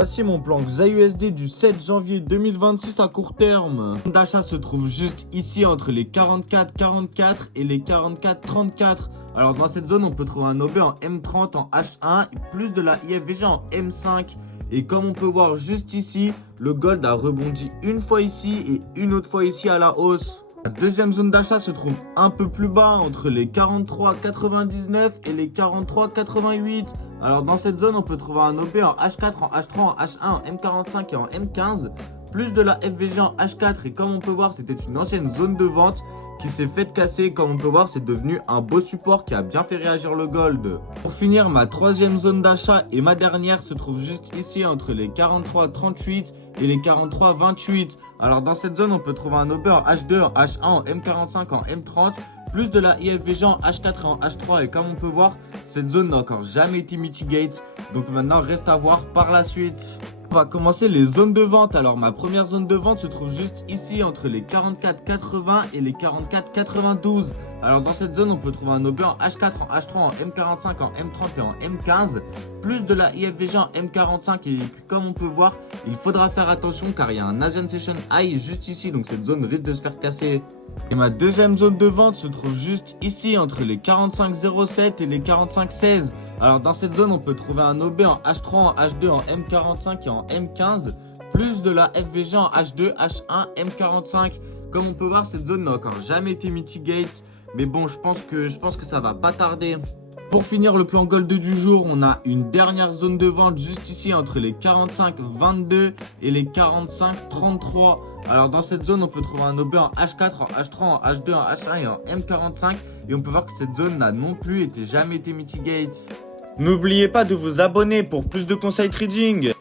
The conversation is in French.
Voici mon plan XAUSD du 7 janvier 2026 à court terme. Le d'achat se trouve juste ici entre les 44-44 et les 44-34. Alors dans cette zone, on peut trouver un OB en M30 en H1 et plus de la IFVG en M5. Et comme on peut voir juste ici, le gold a rebondi une fois ici et une autre fois ici à la hausse. La deuxième zone d'achat se trouve un peu plus bas entre les 43,99 et les 43,88. Alors dans cette zone, on peut trouver un OB en H4, en H3, en H1, en M45 et en M15. Plus de la FVG en H4 et comme on peut voir, c'était une ancienne zone de vente qui s'est fait casser. Comme on peut voir, c'est devenu un beau support qui a bien fait réagir le gold. Pour finir, ma troisième zone d'achat et ma dernière se trouve juste ici entre les 43,38 et les 43,28. Alors dans cette zone, on peut trouver un OB en H2, en H1, en M45, en M30. Plus de la IFVG en H4 et en H3 et comme on peut voir, cette zone n'a encore jamais été mitigate. Donc maintenant, reste à voir par la suite. On va commencer les zones de vente. Alors ma première zone de vente se trouve juste ici entre les 44,80 et les 44,92. Alors dans cette zone, on peut trouver un OB en H4, en H3, en M45, en M30 et en M15. Plus de la IFVG en M45 et puis comme on peut voir, il faudra faire attention car il y a un Asian Session High juste ici. Donc cette zone risque de se faire casser. Et ma deuxième zone de vente se trouve juste ici entre les 45,07 et les 45,16. Alors dans cette zone, on peut trouver un OB en H3, en H2, en M45 et en M15. Plus de la FVG en H2, H1, M45. Comme on peut voir, cette zone n'a encore jamais été mitigate. Mais bon, je pense que ça va pas tarder. Pour finir le plan gold du jour, on a une dernière zone de vente juste ici entre les 45,22 et les 45,33. Alors dans cette zone, on peut trouver un OB en H4, en H3, en H2, en H1 et en M45. Et on peut voir que cette zone n'a non plus jamais été mitigate. N'oubliez pas de vous abonner pour plus de conseils trading.